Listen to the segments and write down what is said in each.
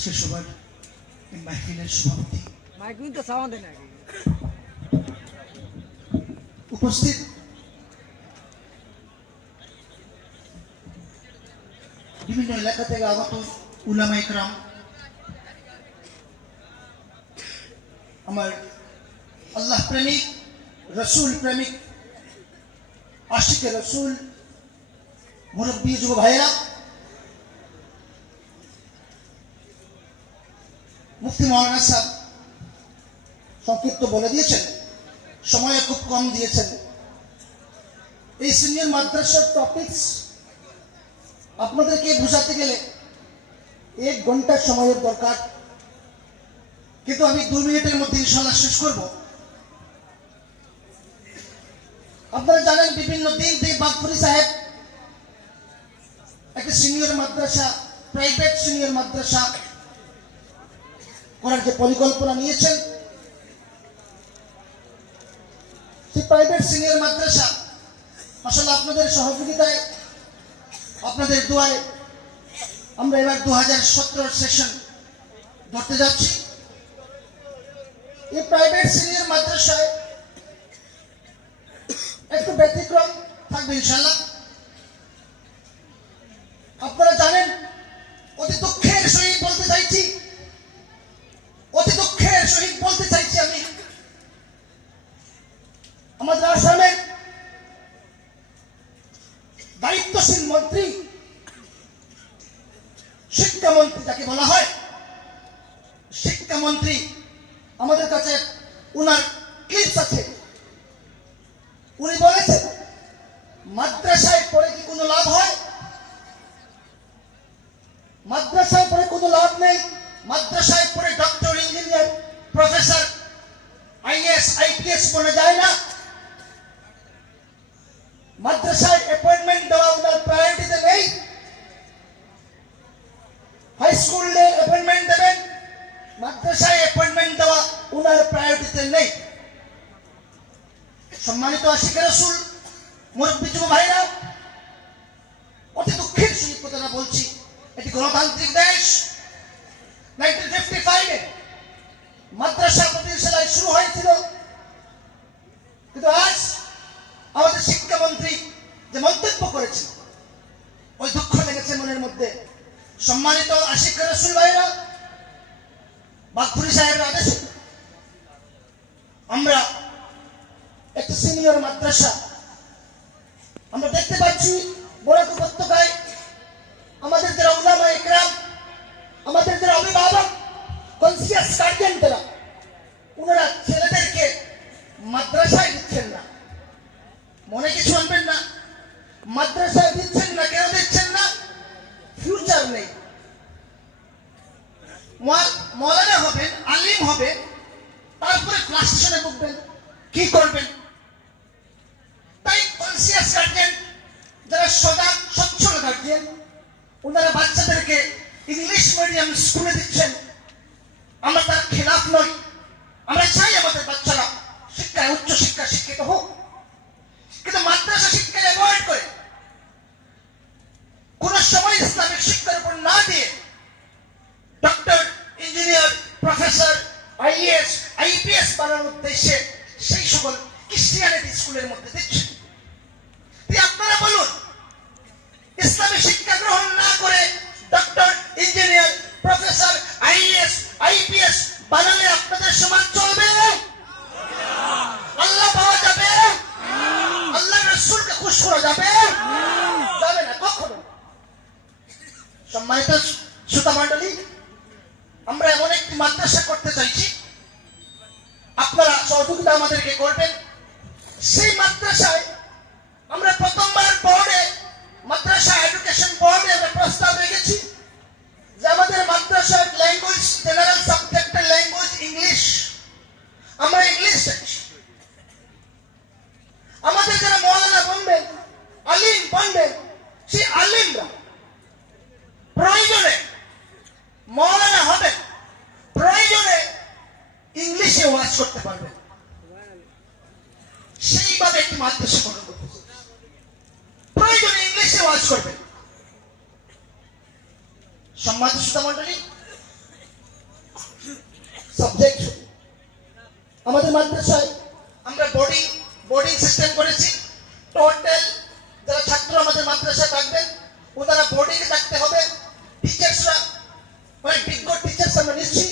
আজকে সবার মাহফিলের সভাপতি উপস্থিত বিভিন্ন এলাকা থেকে আগত উলামা ইকরাম, আমার আল্লাহ প্রেমিক, রসুল প্রেমিক, আশিকে রসুল মুরব্বী যুব ভাইয়েরা, মুফতি মৌলানা সাহেব সংক্ষিপ্ত বলে দিয়েছেন, সময় খুব কম দিয়েছেন। এই সিনিয়র মাদ্রাসার টপিকস আপনাদেরকে বোঝাতে গেলে 1 ঘন্টা সময়ের দরকার, কিন্তু আমি 2 মিনিটের মধ্যে ইনশাআল্লাহ শেষ করব। আপনারা জানেন বিভিন্ন দিন থেকে বাগফুরি সাহেব একটা সিনিয়র মাদ্রাসা, প্রাইভেট সিনিয়র মাদ্রাসা করার যে পরিকল্পনা নিয়েছেন, সেই প্রাইভেট সিনিয়র মাদ্রাসা মাশাআল্লাহ আপনাদের সহযোগিতায়, আপনাদের দোয়ায় আমরা এবার 2017 সেশন ধরতে যাচ্ছি। এই প্রাইভেট সিনিয়র মাদ্রাসায় একটু ব্যতিক্রম থাকবে ইনশাআল্লাহ। আপনারা জানেন, অতি দুঃখের সহিত বলতে চাইছি আমি, আমাদের আসামের দায়িত্বশীল মন্ত্রী, শিক্ষামন্ত্রী যাকে বলা হয়, শিক্ষামন্ত্রী আমাদের কাছে উনার ক্লিপস আছে। উনি বলেছেন, মাদ্রাসায় পড়ে কি কোনো লাভ হয়? মাদ্রাসায় পড়ে কোনো লাভ নেই। মাদ্রাসায় পড়ে doctor, engineer, professor, is, IPS বনা যায় না। মাদ্রাসায় অ্যাপয়েন্টমেন্ট দেওয়া ওনার প্রায়োরিটিতে নেই। হাই স্কুলে অ্যাপয়েন্টমেন্ট দেবেন, মাদ্রাসায় অ্যাপয়েন্টমেন্ট দেওয়া ওনার প্রায়োরিটিতে নেই। সম্মানিত আশিকে রাসূল, মুরব্বী যুব ভাইরা, অতি দুঃখের সহিত কথাটা বলছি, এটি গণতান্ত্রিক দেশ। 1955-এ মাদ্রাসা প্রতিষ্ঠায় শুরু হয়েছিল, কিন্তু আজ আমাদের শিক্ষামন্ত্রী যে মন্তব্য করেছে, ওই দুঃখ লেগেছে মনের মধ্যে। সম্মানিত আশিকে রাসূল ভাইরা, বাগফুরি সাহেবের আদেশে আমরা একটা সিনিয়র মাদ্রাসা আমরা দেখতে পাচ্ছি। বরাক উপত্যকায় আমাদের যারা উলামা ইকরাম, আমাদের যারা অভিভাবক, কনসিয়াস গার্জিয়ান, যারা ওনারা ছেলেদেরকে মাদ্রাসায় দিচ্ছেন না। মনে কিছু আনবেন না, মাদ্রাসায় দিচ্ছেন না, কেন দিচ্ছেন না? ফিউচার নেই। মৌলানা হবেন, আলিম হবেন, তারপরে ক্লাস স্টেশনে ঢুকবেন, কি করবেন? তাই কনসিয়াস গার্জিয়ান, যারা সজাগ সচ্ছল গার্জিয়ান, ওনারা বাচ্চাদেরকে ইংলিশ মিডিয়াম স্কুলে দিচ্ছেন। আমরা তার খেলাফ নই, আমরা চাই আমাদের বাচ্চারা শিক্ষায়, উচ্চ শিক্ষা শিক্ষিত হোক, কিন্তু মাদ্রাসা শিক্ষা অ্যাভয়েড করে কোন সময় ইসলামিক শিক্ষার উপর না দিয়ে doctor, engineer, professor, is, IPS বানানোর উদ্দেশ্যে সেই সকল ক্রিশ্চিয়ানিটি স্কুলের মধ্যে দিচ্ছে। আপনারা বলুন, ইসলামী শিক্ষা গ্রহণ না করে doctor, engineer, professor, is, IPS বানালে আপনাদের সমাজ চলবে? আল্লাহ পাওয়া যাবে? আল্লাহ রাসূলকে খুশ করা যাবে? যাবে না, কখনো। সম্মানিত শ্রোতা মণ্ডলী, আমরা এমন একটি মাদ্রাসা করতে চাইছি, আপনারা সহযোগিতা আমাদেরকে করবেন। সেই মাদ্রাসায় আমরা প্রথমবার বোর্ডে, মাদ্রাসা এডুকেশন বোর্ডে আমরা প্রস্তাব রেখেছি যে আমাদের মাদ্রাসার ল্যাঙ্গুয়েজ, জেনারেল সাবজেক্টের ল্যাঙ্গুয়েজ ইংলিশ, আমরা ইংলিশ চাইছি। আমাদের যারা মৌলানা বনবেন, আলিম বনবেন, সেই আলিমরা প্রয়োজনে মৌলানা হবেন, প্রয়োজনে ইংলিশে ওয়াজ করতে পারবেন। সেইভাবে একটি মাদ্রাসা গঠন করতে প্রয়োজনে ইংলিশে ওয়াজ করবেন। সম্মানিত শ্রোতা মণ্ডলী, সাবজেক্ট। আমাদের মাদ্রাসায় আমরা বোর্ডিং সিস্টেম করেছি। টোটাল যারা ছাত্র আমাদের মাদ্রাসায় থাকবেন ওনারা বোর্ডিংয়ে থাকতে হবে। টিচার্সরা অনেক বিজ্ঞ টিচার্স আমরা নিচ্ছি।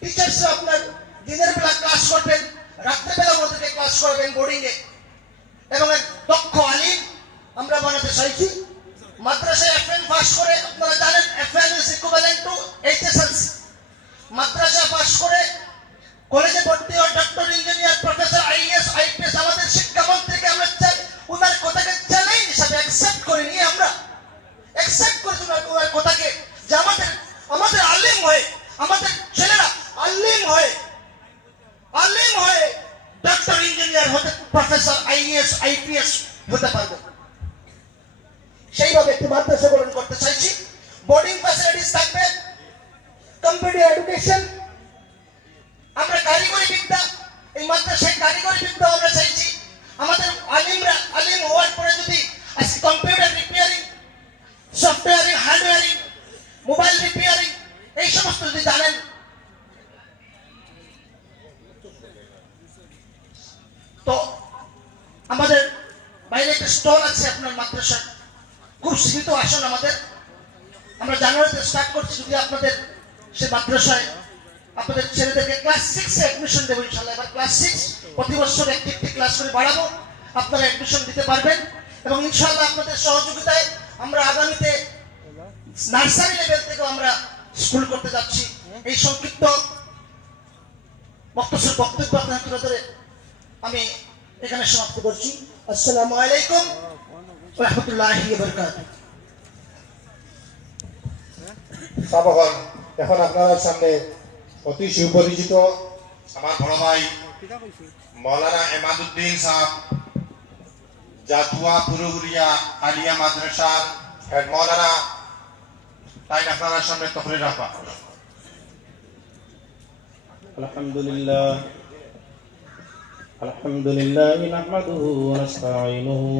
টিচার্সরা আপনার দিনের বেলা ক্লাস করবেন, রাত্রেবেলা ওদেরকে ক্লাস করবেন বোর্ডিংয়ে, এবং এক দক্ষ আলিম আমরা বানাতে চাইছি। মাদ্রাসায় এফএল পাস করে, আপনারা জানেন FL is equivalent to HSLC. Madrasa pass করে কলেজে ভর্তি হওয়া doctor, engineer, professor, IAS, IPS আমাদের শিক্ষামন্ত্রীকে আমরা ওনার কথাকে চ্যালেঞ্জ হিসাবে অ্যাকসেপ্ট করে নিয়ে আমরা অ্যাকসেপ্ট করেছি ওনার কথাকে, যে আমাদের আলিম হয়ে, আমাদের ছেলেরা আলিম হয়ে ডক্টর, ইঞ্জিনিয়ার হতে, প্রফেসর, আইএএস, আইপিএস হতে পারবে। সেইভাবে একটি মাদ্রাসা গঠন করতে চাইছি। বোর্ডিং ফ্যাসিলিটিস থাকবে, কম্পিউটার এডুকেশন, আমরা কারিগরি বিদ্যা, এই মাদ্রাসায় কারিগরি বিদ্যা আমরা চাইছি। আমাদের আলিম হওয়ার পরে যদি আজকে কম্পিউটার রিপেয়ারিং, সফটওয়্যারিং, হার্ডওয়্যারিং, মোবাইল রিপেয়ারিং এই সমস্ত যদি জানেন, তো আমাদের বাইরে একটা স্টল আছে আপনার মাদ্রাসার, খুব সীমিত আসন আমাদের। আমরা জানুয়ারিতে স্টার্ট করছি। যদি আপনাদের সে মাদ্রাসায় আপনাদের ছেলেদেরকে ক্লাস 6-এ অ্যাডমিশন দেবো ইনশাআল্লাহ। এবার ক্লাস 6 প্রতি বছর একটি ক্লাস করে বাড়াবো, আপনারা অ্যাডমিশন দিতে পারবেন। এবং ইনশাআল্লাহ আপনাদের সহযোগিতায় আমরা আগামীতে নার্সারি লেভেল থেকে আমরা স্কুল করতে যাচ্ছি। এই সংক্ষিপ্ত বক্তব্য আপনার তুলে ধরে আমি এখানে সমাপ্ত করছি। আসসালামু আলাইকুম ওয়া রাহমাতুল্লাহি ওয়া বারাকাতুহু। সাবগণ, এখন আপনার সামনে অতি সুপরিচিত আমার বড় ভাই মৌলানা এমাদুদ্দিন সাহেব, জাতুয়া পুরুলিয়া আলিয়া মাদ্রাসার হেড মৌলানা, তাই আপনার সামনে তকরির রাখা। আলহামদুলিল্লাহ নাহমাদুহু ওয়া নাস্তাঈনুহু